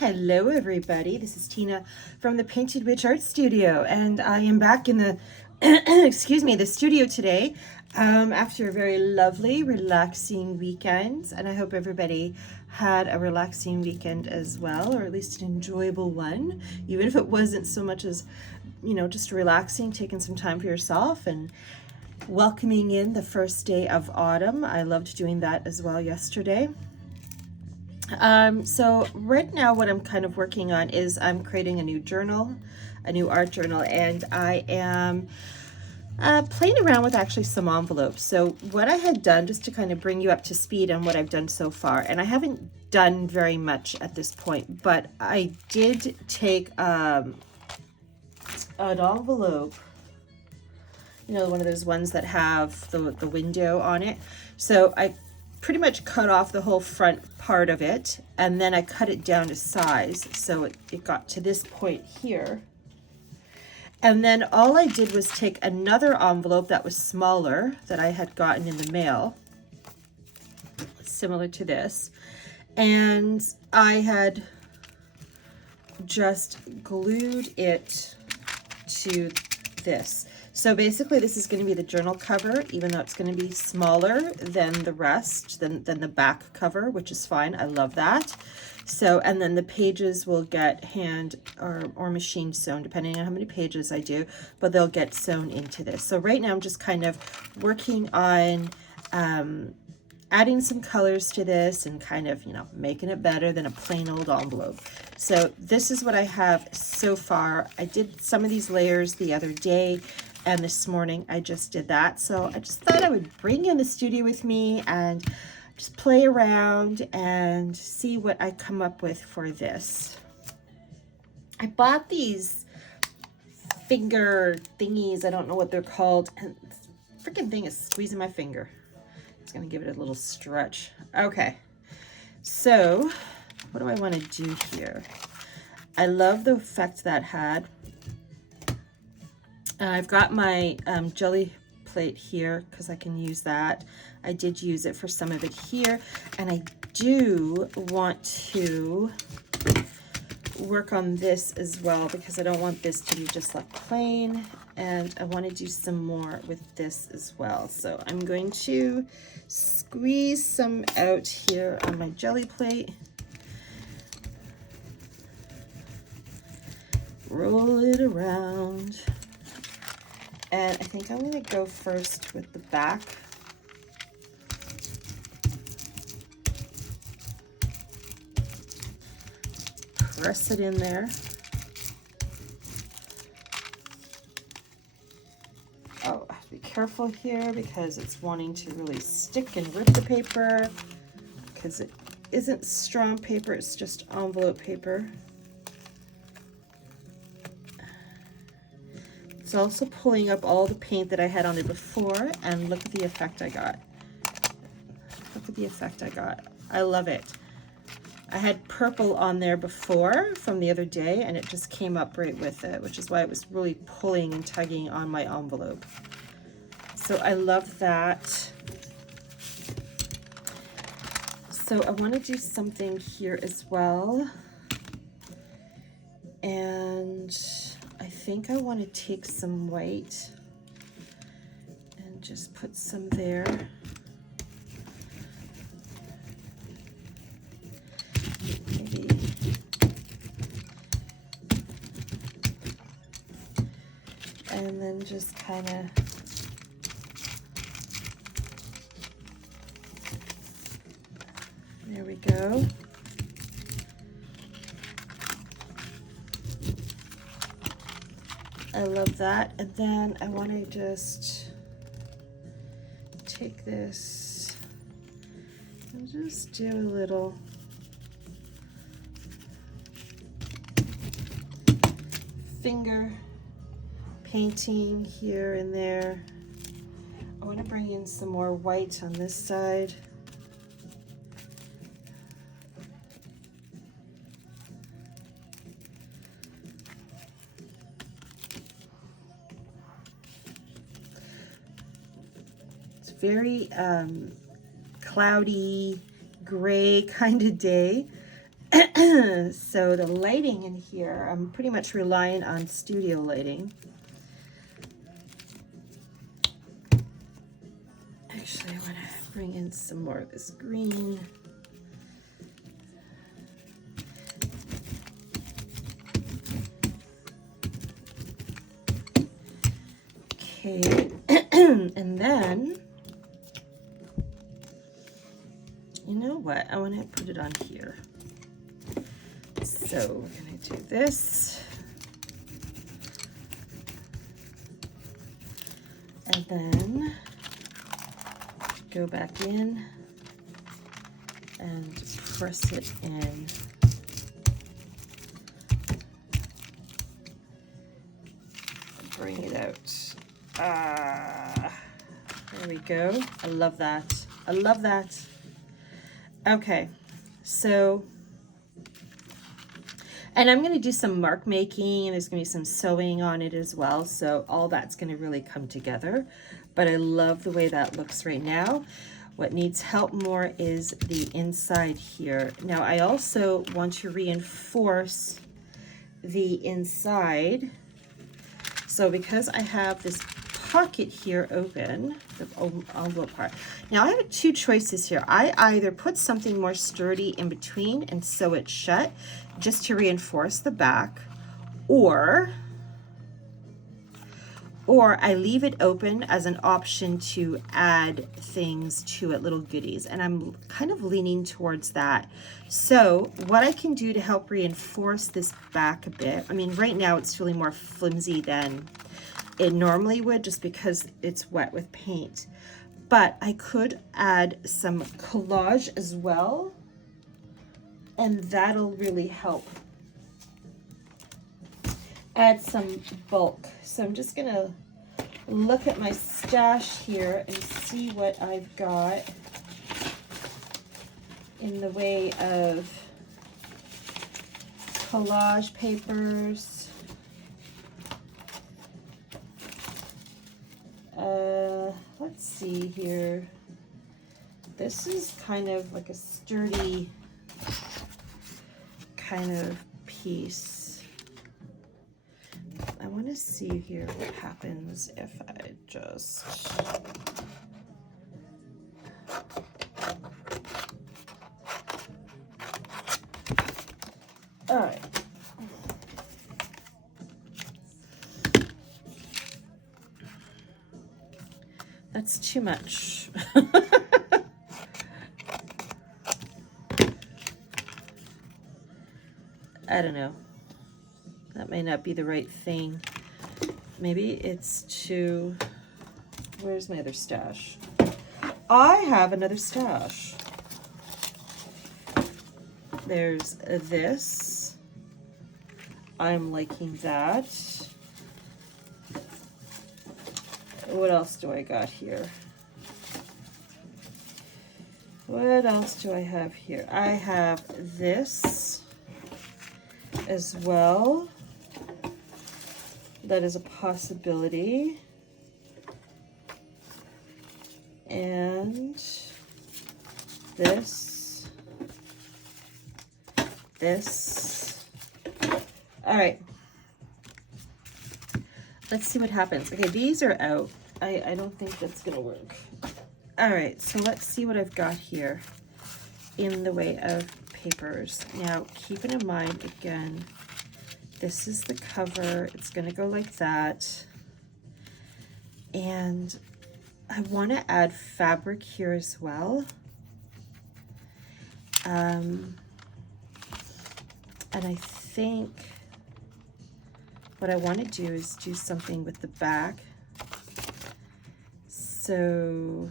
Hello everybody, this is Tina from the Painted Witch Art Studio, and I am back in the excuse me, the studio today after a very lovely relaxing weekend, and I hope everybody had a relaxing weekend as well, or at least an enjoyable one, even if it wasn't so much as, you know, just relaxing, taking some time for yourself and welcoming in the first day of autumn. I loved doing that as well yesterday. So right now what I'm kind of working on is I'm creating a new journal, a new art journal, and I am playing around with actually some envelopes. So what I had done, just to kind of bring you up to speed on what I've done so far, and I haven't done very much at this point, but I did take an envelope, you know, one of those ones that have the window on it. So I pretty much cut off the whole front part of it, and then I cut it down to size, so it got to this point here. And then all I did was take another envelope that was smaller that I had gotten in the mail, similar to this, and I had just glued it to this. So basically this is going to be the journal cover, even though it's going to be smaller than the rest, than the back cover, which is fine. I love that. So, and then the pages will get hand or machine sewn, depending on how many pages I do, but they'll get sewn into this. So right now I'm just kind of working on adding some colors to this and kind of, you know, making it better than a plain old envelope. So this is what I have so far. I did some of these layers the other day, and this morning I just did that. So I just thought I would bring you in the studio with me and just play around and see what I come up with for this. I bought these finger thingies. I don't know what they're called. And this freaking thing is squeezing my finger. It's gonna give it a little stretch. Okay, so what do I want to do here? I love the effect that had. I've got my jelly plate here because I can use that. I did use it for some of it here, and I do want to work on this as well because I don't want this to be just like plain, and I want to do some more with this as well. So I'm going to squeeze some out here on my jelly plate, roll it around, and I think I'm going to go first with the back. Press it in there. Oh, I have to be careful here because it's wanting to really stick and rip the paper, because it isn't strong paper, it's just envelope paper. It's also pulling up all the paint that I had on it before, and look at the effect I got. Look at the effect I got. I love it. I had purple on there before from the other day, and it just came up right with it, which is why it was really pulling and tugging on my envelope. So I love that. So I want to do something here as well. And I think I want to take some white and just put some there. Maybe. And then just kind of there we go. I love that. And then I want to just take this and just do a little finger painting here and there. I want to bring in some more white on this side. Very cloudy, gray kind of day. So the lighting in here, I'm pretty much relying on studio lighting. Actually, I want to bring in some more of this green. Okay, and then, you know what? I want to put it on here. So we're going to do this. And then go back in and press it in. Bring it out. There we go. I love that. I love that. Okay, so, and I'm going to do some mark making, and there's going to be some sewing on it as well, so all that's going to really come together. But I love the way that looks right now. What needs help more is the inside here. Now I also want to reinforce the inside. So because I have this pocket here open, the envelope part. Now I have two choices here. I either put something more sturdy in between and sew it shut just to reinforce the back, or I leave it open as an option to add things to it, little goodies, and I'm kind of leaning towards that. So what I can do to help reinforce this back a bit, I mean, right now it's feeling more flimsy than it normally would just because it's wet with paint, but I could add some collage as well, and that'll really help add some bulk. So I'm just gonna look at my stash here and see what I've got in the way of collage papers. Let's see here. This is kind of like a sturdy kind of piece. I want to see here what happens if I just all right. That's too much. I don't know. That may not be the right thing. Maybe it's too... Where's my other stash? I have another stash. There's this. I'm liking that. What else do I got here? What else do I have here? I have this as well. That is a possibility. And this. All right. Let's see what happens. Okay, these are out. I don't think that's gonna work. All right, so let's see what I've got here in the way of papers. Now, keeping in mind, again, this is the cover. It's gonna go like that. And I wanna add fabric here as well. And I think what I want to do is do something with the back. So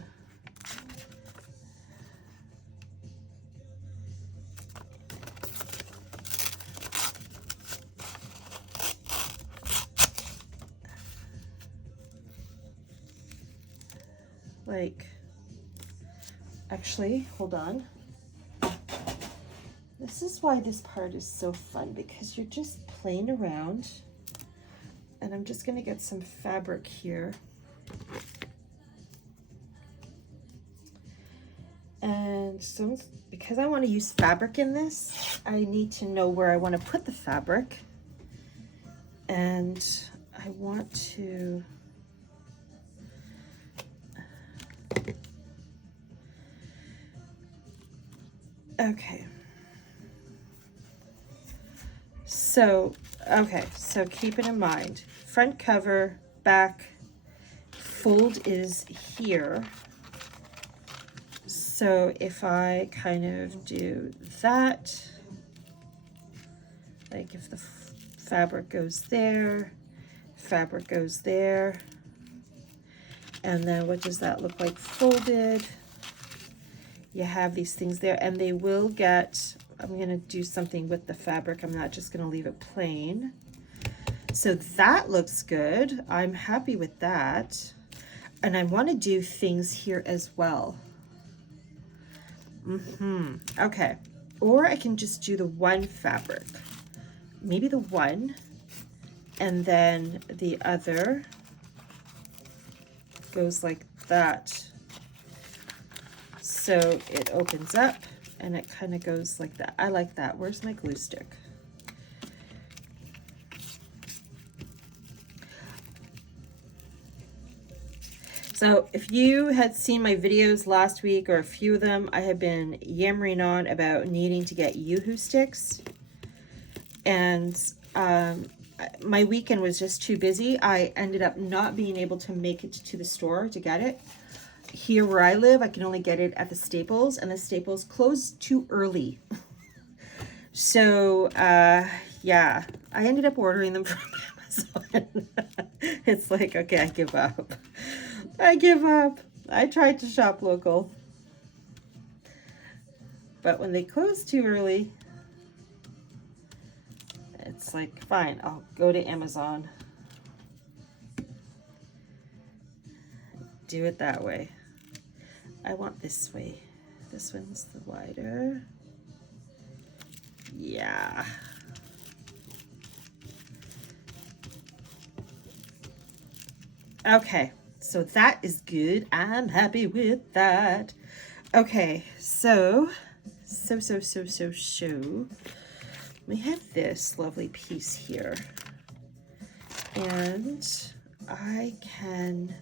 like, actually, hold on. This is why this part is so fun, because you're just playing around. And I'm just gonna get some fabric here. And And so because I want to use fabric in this, I need to know where I want to put the fabric. And I want to okay. So, okay, so keep it in mind. Front cover, back fold is here. So if I kind of do that, like if the fabric goes there, fabric goes there, and then what does that look like folded? You have these things there, and they will get, I'm going to do something with the fabric. I'm not just going to leave it plain. So that looks good. I'm happy with that. And I want to do things here as well. Okay. Or I can just do the one fabric. Maybe the one, and then the other goes like that. So it opens up and it kind of goes like that. I like that. Where's my glue stick? So if you had seen my videos last week, or a few of them, I have been yammering on about needing to get Yoo-hoo sticks. And my weekend was just too busy. I ended up not being able to make it to the store to get it. Here where I live, I can only get it at the Staples, and the Staples closed too early. So, yeah, I ended up ordering them from Amazon. It's like, okay, I give up. I give up. I tried to shop local. But when they close too early, it's like, fine, I'll go to Amazon. Do it that way. I want this way. This one's the wider. Yeah. Okay, so that is good. I'm happy with that. Okay, so we have this lovely piece here. And I can...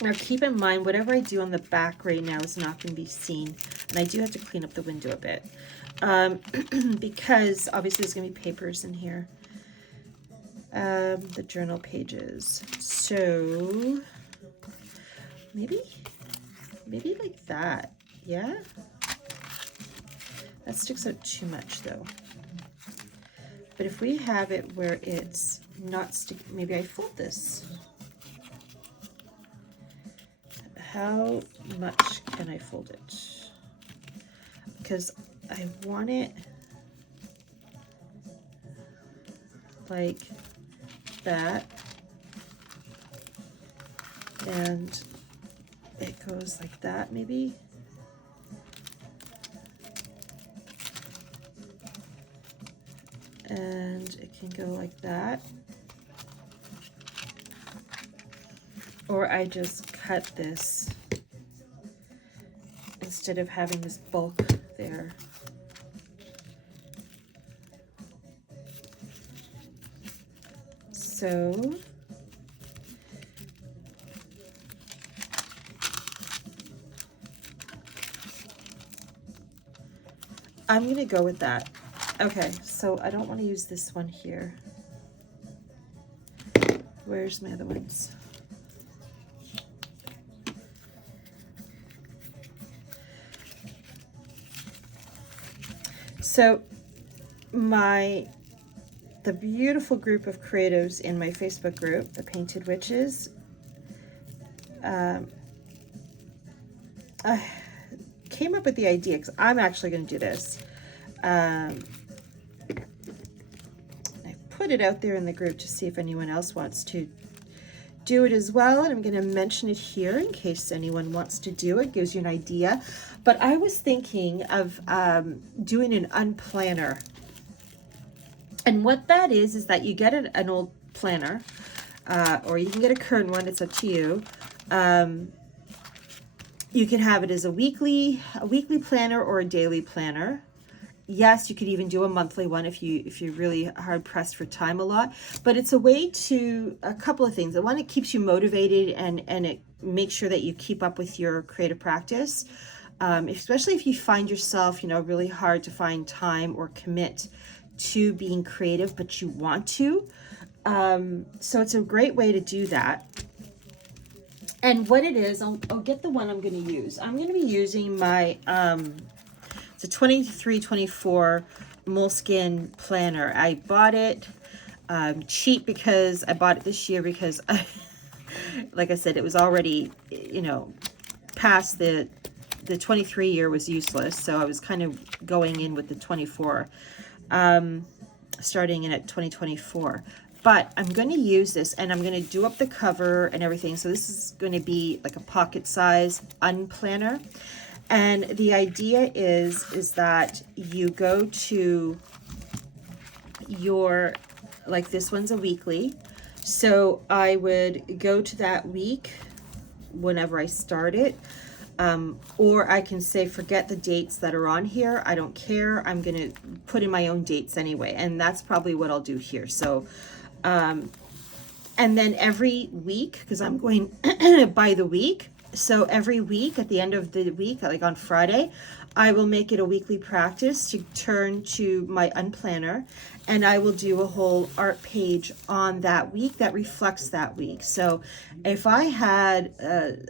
Now keep in mind, whatever I do on the back right now is not going to be seen. And I do have to clean up the window a bit. Because obviously there's going to be papers in here. The journal pages. So maybe like that. Yeah? That sticks out too much though. But if we have it where it's not stick, maybe I fold this. How much can I fold it? Because I want it like that, and it goes like that maybe. And it can go like that. Or I just cut this instead of having this bulk there. So I'm going to go with that. Okay, so I don't want to use this one here. Where's my other ones? So the beautiful group of creatives in my Facebook group, the Painted Witches, I came up with the idea, because I'm actually going to do this. I put it out there in the group to see if anyone else wants to do it as well, and I'm going to mention it here in case anyone wants to do it. Gives you an idea. But I was thinking of doing an unplanner. And what that is that you get an old planner, or you can get a current one, it's up to you. You could have it as a weekly planner or a daily planner. Yes, you could even do a monthly one if you're really hard pressed for time a lot. But it's a way to, a couple of things. One, it keeps you motivated and it makes sure that you keep up with your creative practice. Especially if you find yourself, really hard to find time or commit to being creative, but you want to. So it's a great way to do that. And what it is, I'll get the one I'm going to use. I'm going to be using my, it's a 23-24 Moleskine planner. I bought it cheap because I bought it this year because, like I said, it was already, past the 23 year was useless. So I was kind of going in with the 24, starting in at 2024. But I'm going to use this and I'm going to do up the cover and everything. So this is going to be like a pocket size unplanner. And the idea is that you go to your, like this one's a weekly. So I would go to that week whenever I start it. Or I can say, forget the dates that are on here. I don't care. I'm going to put in my own dates anyway. And that's probably what I'll do here. So, and then every week, because I'm going by the week. So every week, at the end of the week, like on Friday, I will make it a weekly practice to turn to my unplanner, and I will do a whole art page on that week that reflects that week. So if I had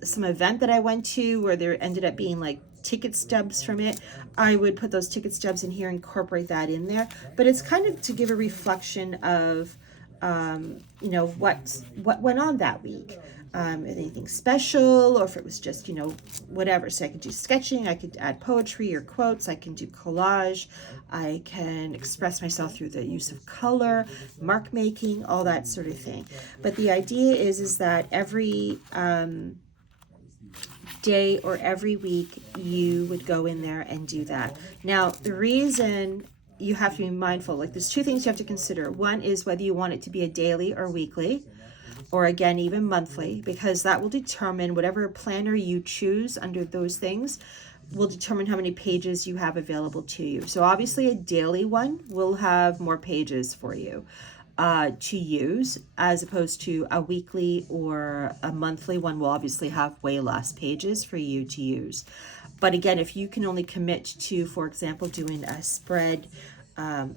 some event that I went to where there ended up being like ticket stubs from it, I would put those ticket stubs in here, incorporate that in there. But it's kind of to give a reflection of what went on that week. Anything special, or if it was just, whatever. So I could do sketching, I could add poetry or quotes, I can do collage, I can express myself through the use of color, mark making, all that sort of thing. But the idea is that every day or every week you would go in there and do that. Now, the reason you have to be mindful, like there's two things you have to consider. One is whether you want it to be a daily or weekly, or again, even monthly, because that will determine whatever planner you choose under those things will determine how many pages you have available to you. So obviously a daily one will have more pages for you to use, as opposed to a weekly or a monthly one will obviously have way less pages for you to use. But again, if you can only commit to, for example, doing a spread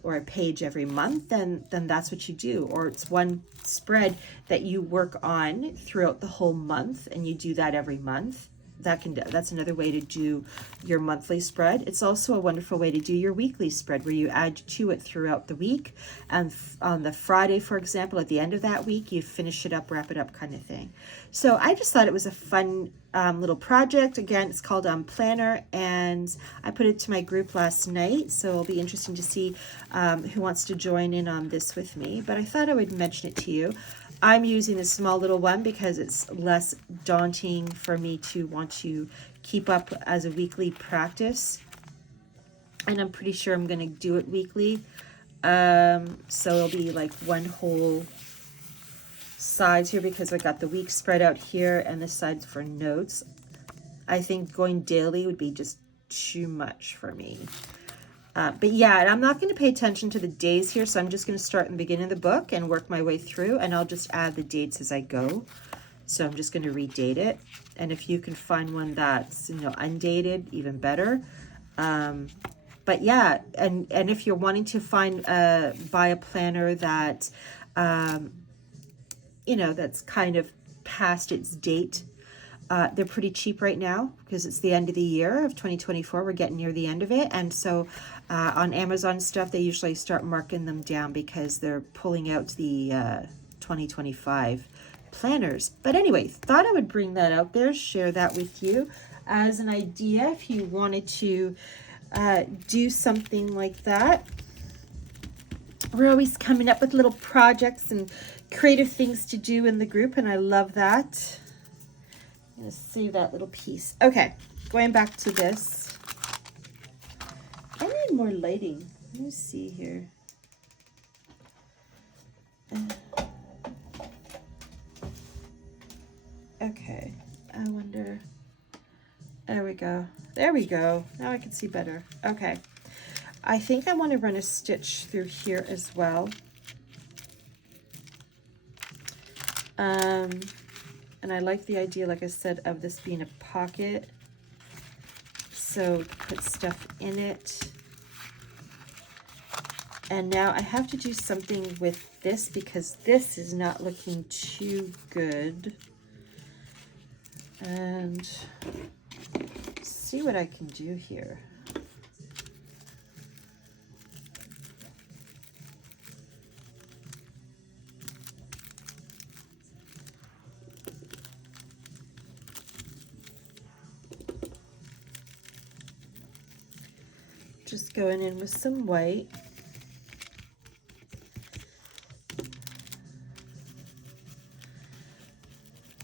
or a page every month, then that's what you do. Or it's one spread that you work on throughout the whole month, and you do that every month. That's another way to do your monthly spread. It's also a wonderful way to do your weekly spread, where you add to it throughout the week, and on the Friday, for example, at the end of that week, you finish it up, wrap it up, kind of thing. So I just thought it was a fun little project. Again, it's called Planner, and I put it to my group last night, so it'll be interesting to see who wants to join in on this with me. But I thought I would mention it to you. I'm using a small little one because it's less daunting for me to want to keep up as a weekly practice. And I'm pretty sure I'm going to do it weekly. So it'll be like one whole side here, because I got the week spread out here and the sides for notes. I think going daily would be just too much for me. But yeah, and I'm not going to pay attention to the days here, so I'm just going to start in the beginning of the book and work my way through, and I'll just add the dates as I go. So I'm just going to redate it, and if you can find one that's undated, even better. But yeah, and if you're wanting to buy a planner that that's kind of past its date. They're pretty cheap right now because it's the end of the year of 2024. We're getting near the end of it. And so on Amazon stuff, they usually start marking them down because they're pulling out the 2025 planners. But anyway, thought I would bring that out there, share that with you as an idea if you wanted to do something like that. We're always coming up with little projects and creative things to do in the group, and I love that. I'm going to save that little piece. Okay, going back to this. I need more lighting. Let me see here. Okay. we go. There we go. Now I can see better. Okay. I think I want to run a stitch through here as well. And I like the idea, like I said, of this being a pocket. So put stuff in it. And now I have to do something with this because this is not looking too good. And see what I can do here. Just going in with some white.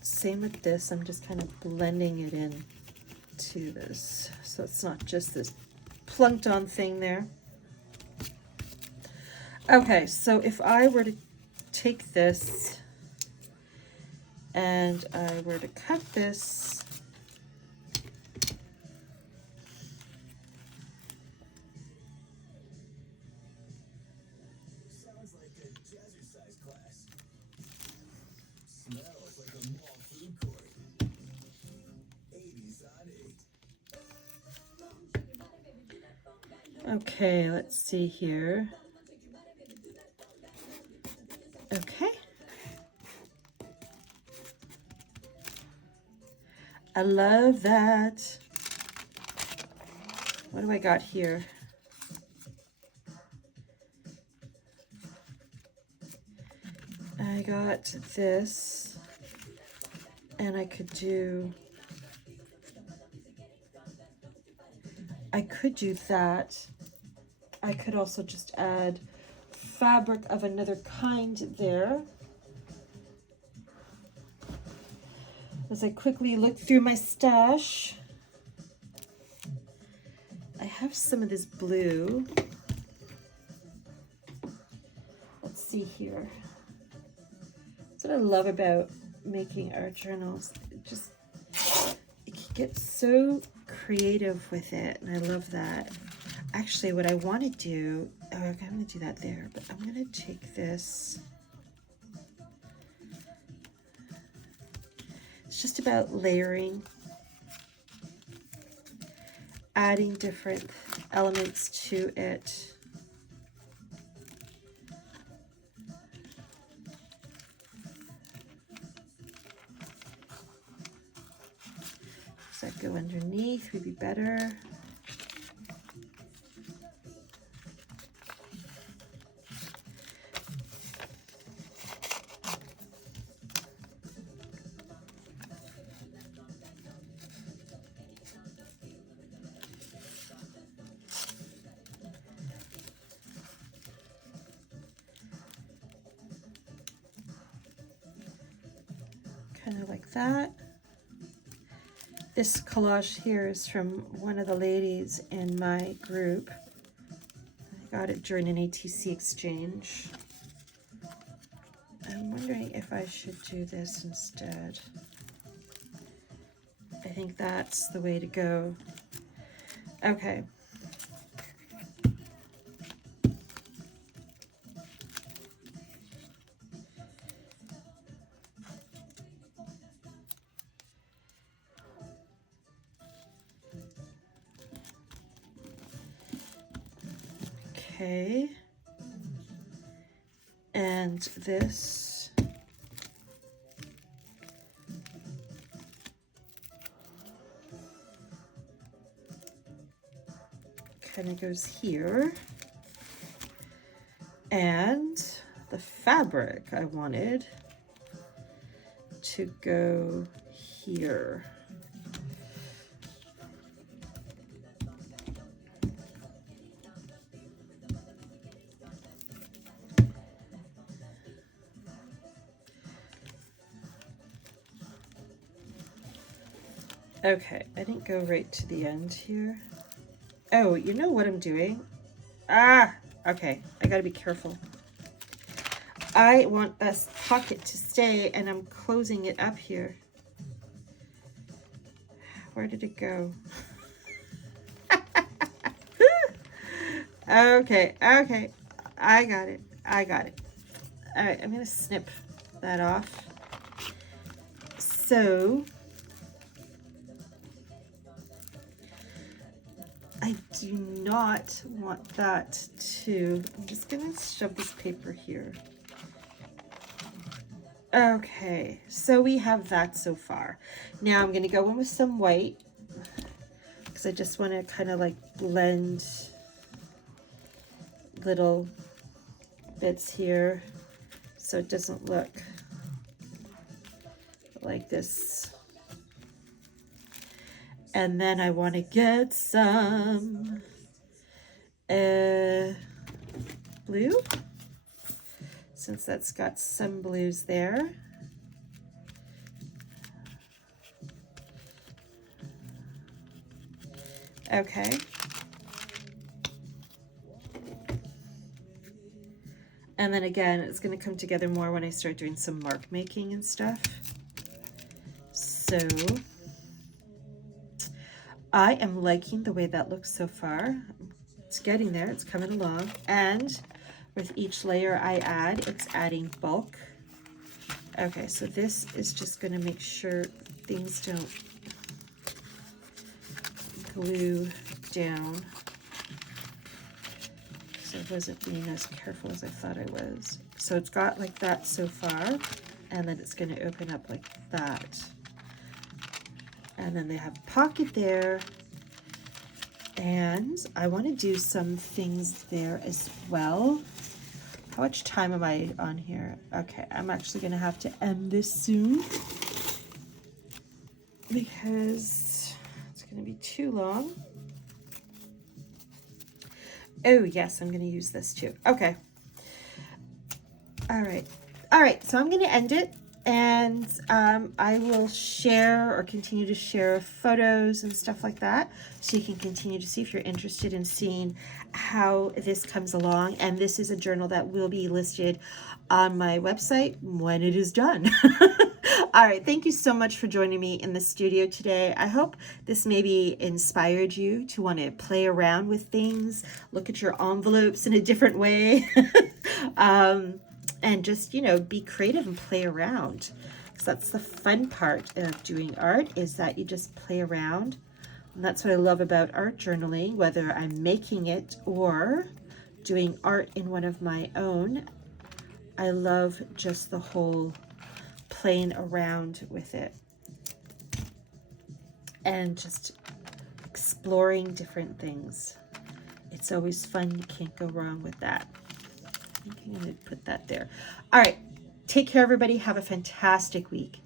Same with this, I'm just kind of blending it in to this, so it's not just this plunked on thing there. Okay, so if I were to take this and I were to cut this, sounds like a jazzercise class. Smells like a mall food court. 80s on 8. okay, let's see here. Okay. I love that. What do I got here? I got this, and I could do that. I could also just add fabric of another kind there. As I quickly look through my stash, I have some of this blue. Let's see here. That's what I love about making art journals. You can get so creative with it, and I love that. Actually, what I want to do, I'm going to do that there, but I'm going to take this. It's just about layering, adding different elements to it. Does that go underneath would be better. Kind of like that. This collage here is from one of the ladies in my group. I got it during an ATC exchange. I'm wondering if I should do this instead. I think that's the way to go. Okay. Okay, and this kind of goes here, and the fabric I wanted to go here. Okay, I didn't go right to the end here. Oh, you know what I'm doing? Ah, okay, I gotta be careful. I want this pocket to stay, and I'm closing it up here. Where did it go? Okay, okay. I got it. I got it. All right, I'm going to snip that off. So I do not want that to, I'm just going to shove this paper here. Okay, so we have that so far. Now I'm going to go in with some white because I just want to kind of like blend little bits here so it doesn't look like this. And then I want to get some blue, since that's got some blues there. Okay. And then again, it's going to come together more when I start doing some mark making and stuff. So I am liking the way that looks so far. It's getting there, it's coming along. And with each layer I add, it's adding bulk. Okay, so this is just going to make sure things don't glue down. So I wasn't being as careful as I thought I was. So it's got like that so far, and then it's going to open up like that. And then they have a pocket there. And I want to do some things there as well. How much time am I on here? Okay, I'm actually going to have to end this soon because it's going to be too long. Oh, yes, I'm going to use this too. Okay. All right. All right, so I'm going to end it, and I will share or continue to share photos and stuff like that, so you can continue to see if you're interested in seeing how this comes along. And this is a journal that will be listed on my website when it is done. All right, thank you so much for joining me in the studio today. I hope this maybe inspired you to want to play around with things, look at your envelopes in a different way. And just, you know, be creative and play around. Because that's the fun part of doing art, is that you just play around. And that's what I love about art journaling, whether I'm making it or doing art in one of my own. I love just the whole playing around with it and just exploring different things. It's always fun. You can't go wrong with that. I'm going to put that there. All right. Take care, everybody. Have a fantastic week.